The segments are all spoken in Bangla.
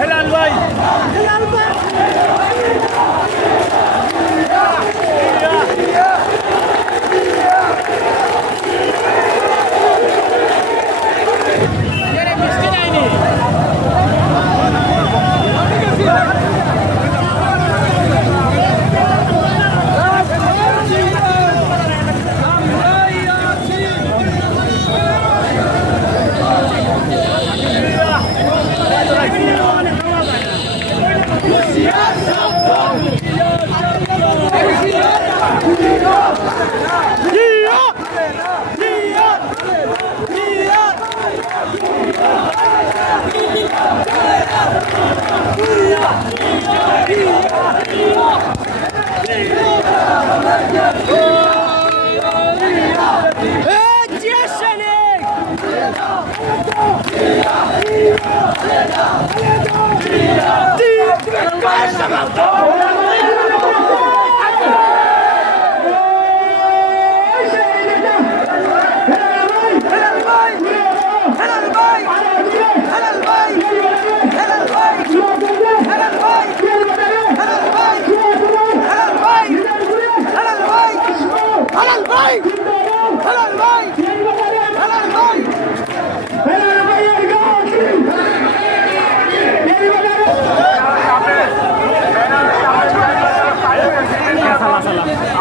হেলাল ভাই হেলাল ভাই ¡Esa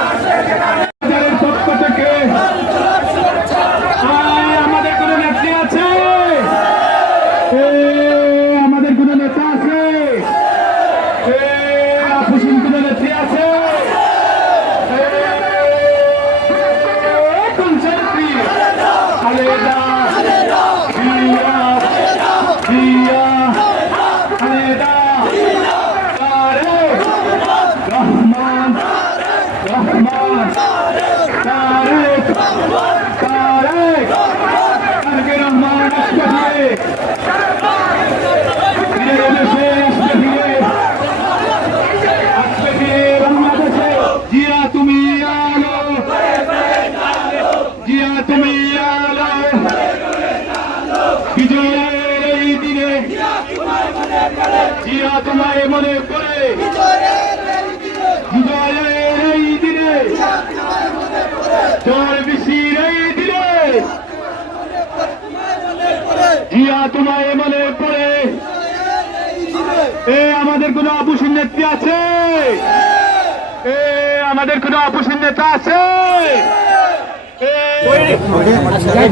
সরকারের পক্ষ থেকে আয়, আমাদের কোনো নেত্রী আছে এ, আমাদের কোনো নেতা আছে এ, আপুসিন কোনো নেত্রী আছে এ, কোন নেত্রী? খালেদা জিয়া জিয়া খালেদা তারেক রহমান রহমান তারেক তারেক তারেক রহমান আসতে ফিরে ফিরে দেশে আসতে ফিরে আসতে ফিরে বাংলাদেশে জিয়া তুমি আলো জিয়া তুমি আলো বিজয়ের এই দিনে জিয়া তোমায় মনে করে বিজয়ের এই দিনে ঝড় বৃষ্টির এই দিনে জিয়া তোমায় মনে পড়ে এ আমাদের কোন অপুষীর নেত্রী আছে? এ আমাদের কোন অপুষীর নেতা আছে?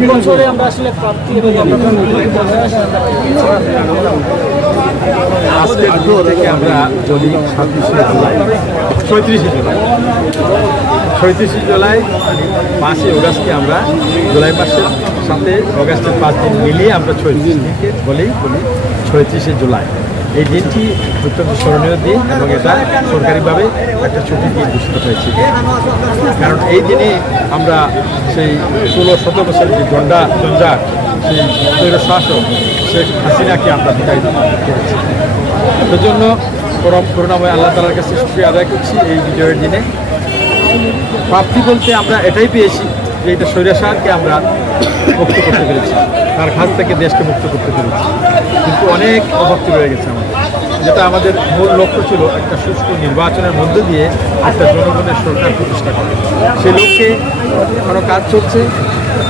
বছরে আমরা আসলে প্রাপ্তি এবং আজকের দিন থেকে আমরা যদি জুলাই ছয়ত্রিশে জুলাই ছয়ত্রিশে জুলাই পাঁচই অগাস্টকে আমরা জুলাই মাসের সাথে অগাস্টের পাঁচ দিন মিলিয়ে আমরা ছয়ত্রিশ দিনকে বলেই বলি ছয়ত্রিশে জুলাই। এই দিনটি অত্যন্ত স্মরণীয় দিন এবং এটা সরকারিভাবে একটা ছুটি দিয়ে ঘোষিত হয়েছে। কারণ এই দিনে আমরা সেই ষোলো সতেরো বছরের যে গন্ডা জঞ্জাট সেই স্বৈর শাসক শেখ হাসিনাকে আমরা বিদায় করেছি। সেজন্য পরম করুণাময় আল্লাহ তালার কাছে শুক্রিয়া আদায় করছি এই বিজয়ের দিনে। প্রাপ্তি বলতে আমরা এটাই পেয়েছি যে এটা স্বৈরাচারকে আমরা মুক্ত করতে পেরেছি। তার কাছ থেকে দেশকে মুক্ত করতে পেরেছি। কিন্তু অনেক অভক্তি রয়ে গেছে আমাদের যেটা আমাদের মূল লক্ষ্য ছিল একটা সুষ্ঠু নির্বাচনের মধ্য দিয়ে একটা জনগণের সরকার প্রতিষ্ঠা করা। সেই লক্ষ্যে এখনও কাজ চলছে।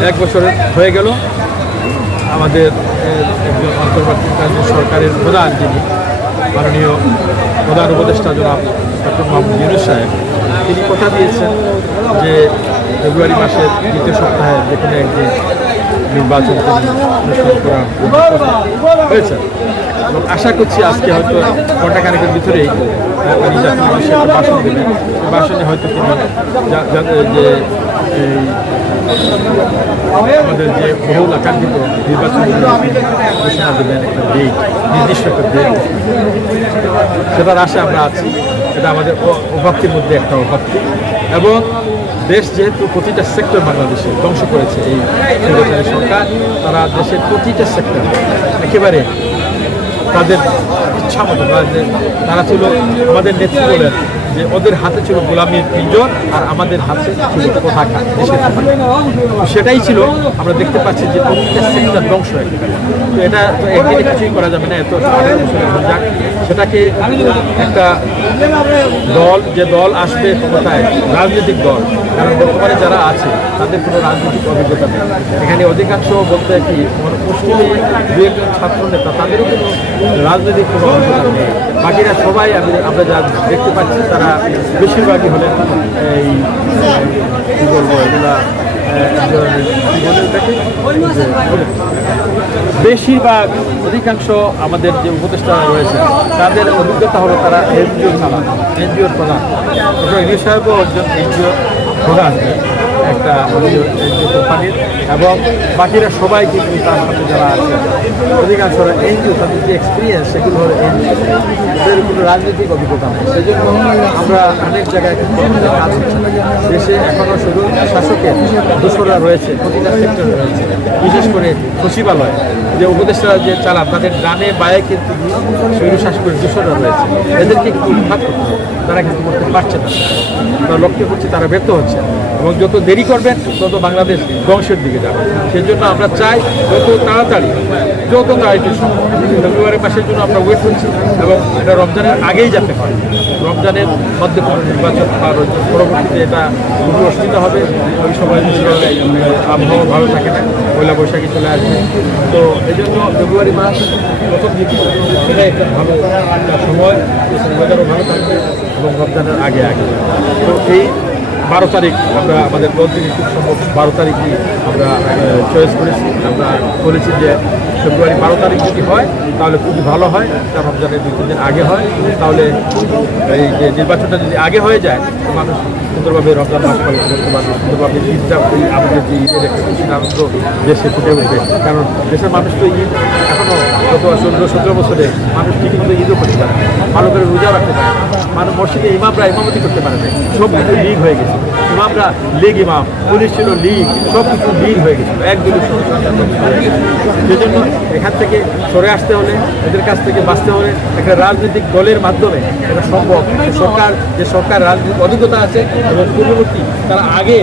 এক বছর হয়ে গেল। আমাদের একজন অন্তর্বর্তীকালীন সরকারের প্রধান যিনি, মাননীয় প্রধান উপদেষ্টা জনাব ডক্টর মোহাম্মদ ইউনুস সাহেব, তিনি কথা দিয়েছেন যে ফেব্রুয়ারি মাসের দ্বিতীয় সপ্তাহে যে কোনো একদিন নির্বাচন হয়েছে। এবং আশা করছি আজকে হয়তো ভিতরেই তিনি জাতীয় উদ্দেশ্যে একটা ভাষণ দেবেন ভাষণে হয়তো তিনি যা- আমাদের যে বহুল আকাঙ্ক্ষিত নির্বাচন ঘোষণা দেবেন একটা ডেট নির্দিষ্ট একটা ডেট সেটার আশা আমরা আছি। এটা আমাদের অভাবটির মধ্যে একটা অভাবটি এবং দেশ যেহেতু প্রতিটা সেক্টর বাংলাদেশে ধ্বংস করেছে এই সরকার, তারা দেশের প্রতিটা সেক্টর একেবারে তাদের ইচ্ছা মতো তারা ছিল আমাদের নেত্রী যে ওদের হাতে ছিল গোলামীর পিঞ্জর আর আমাদের হাতে ছিল পতাকা দেশের সেটাই ছিল, আমরা দেখতে পাচ্ছি যে প্রতিটা সেক্টর ধ্বংস তো এটা তো একদিনে কিছুই করা যাবে না, এত যাক। সেটাকে একটা দল, যে দল আসবে ক্ষমতায়, রাজনৈতিক দল, কারণ বর্তমানে যারা আছে, তাদের কোনো রাজনৈতিক অভিজ্ঞতা নেই। এখানে অধিকাংশ বলতে কি পশ্চিমে দু একজন ছাত্র নেতা, তাদেরও কোনো রাজনৈতিক কোনো অভিজ্ঞতা নেই। বাকিরা সবাই আমি, আমরা যা দেখতে পাচ্ছি, তারা বেশিরভাগই হলেন এই কী বলব, এগুলা বেশিরভাগ অধিকাংশ আমাদের যে উপদেষ্টা রয়েছে, তাদের অভিজ্ঞতা হলো তারা এনজিও চালান এনজিওর প্রধান। ডক্টর ইংলিশ প্রধান। একটা কোম্পানির এবং বাকিরা সবাই কিন্তু তার সাথে যারা আছে অধিকাংশরা এনজিও তাদের যে এক্সপিরিয়েন্স সেগুলো হলো এনজিও তাদের কোনো রাজনৈতিক অভিজ্ঞতা নেই। সেই জন্য আমরা অনেক জায়গায় কিন্তু কাজ হচ্ছে দেশে এখনও শুধু শাসকের দোসররা রয়েছে, প্রতিটা সেক্টর রয়েছে। বিশেষ করে সচিবালয়, যে উপদেষ্টারা যে চালান, তাদের ডানে বায়ে কিন্তু স্বৈর শাসকের দোসররা রয়েছে। এদেরকে একটু উৎখাত তারা কিন্তু করতে পারছে না। তারা লক্ষ্য করছে তারা ব্যর্থ হচ্ছে। এবং যত দেরি করবেন, তত বাংলাদেশ ধ্বংসের দিকে যাবে। সেজন্য আমরা চাই যত তাড়াতাড়ি যত তাড়াতাড়ি ফেব্রুয়ারি মাসের জন্য আমরা ওয়েট করছি এবং এটা রমজানের আগেই যাতে হয়। রমজানের মধ্যে নির্বাচন রমজান পরবর্তীতে এটা অনুষ্ঠিত হবে। ওই সময় আবহাওয়া ভালো থাকে না, পয়লা বৈশাখী চলে আসবে। তো এই জন্য ফেব্রুয়ারি মাস প্রথম দিকে এটা একটা ভালো সময় ভালো থাকবে এবং রমজানের আগে আগে। তো এই বারো তারিখ আমরা আমাদের দল খুব সম্ভব বারো তারিখই আমরা চয়েস করেছি। আমরা বলেছি যে ফেব্রুয়ারি বারো তারিখ যদি হয়, তাহলে খুবই ভালো হয়। তার রমজানের দুই, তিন দিন আগে হয়। তাহলে এই যে নির্বাচনটা যদি আগে হয়ে যায় মানুষ সুন্দরভাবে রমজান মাস পালন করতে পারবে। ঈদটা আমাদের যে ঈদের একটা খুশির আনন্দ দেশে ফুটে উঠবে। কারণ দেশের মানুষ তো ঈদ এখনও গত ষোলো সতেরো বছরে মানুষ ঠিকই মতো ঈদও করতে পারে ভালো করে রোজা রাখতে পারে। মানুষ মসজিদে ইমামরা ইমামতি করতে পারে সব কিছু লিগ হয়ে গেছে। ইমামরা লিগ ইমাম পুলিশ ছিল লিগ সব কিছু লিগ হয়ে গেছিল। একদলীয় সেই জন্য এখান থেকে সরে আসতে হলে এদের কাছ থেকে বাঁচতে হলে একটা রাজনৈতিক দলের মাধ্যমে এটা সম্ভব। সরকার যে সরকার রাজনৈতিক অভিজ্ঞতা আছে এবং পূর্ববর্তী তারা আগে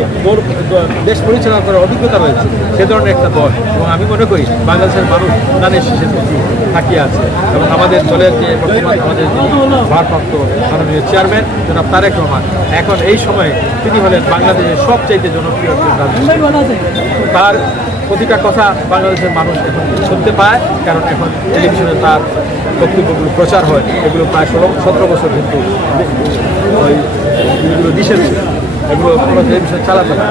দেশ পরিচালনা করার অভিজ্ঞতা রয়েছে সে ধরনের একটা দল। এবং আমি মনে করি বাংলাদেশের মানুষ শেষের দিকে তাকিয়ে আছে। এবং আমাদের দলের যে বর্তমান আমাদের ভারপ্রাপ্ত মাননীয় চেয়ারম্যান জনাব তারেক রহমান এখন এই সময়ে তিনি হলেন বাংলাদেশের সবচাইতে জনপ্রিয়। তার প্রতিটা কথা বাংলাদেশের মানুষ এখন শুনতে পায়, কারণ এখন টেলিভিশনে তার বক্তব্যগুলো প্রচার হয়। এগুলো প্রায় ষোলো, সতেরো বছর কিন্তু ওই এগুলো ছিল এগুলো কোনো টেলিভিশন চালাতো না।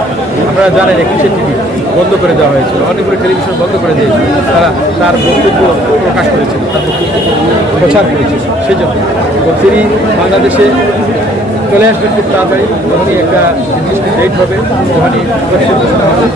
আপনারা জানেন একুশে টিভি? বন্ধ করে দেওয়া হয়েছিল। অনেকগুলো টেলিভিশন বন্ধ করে দিয়েছিল তারা তার বক্তব্য প্রকাশ করেছিল, তার বক্তব্য প্রচার করেছিল। সেই জন্য। তিনি বাংলাদেশে চলে আসবে খুব তাড়াতাড়ি। যখনই একটা ডেট হবে ঘোষণা হবে।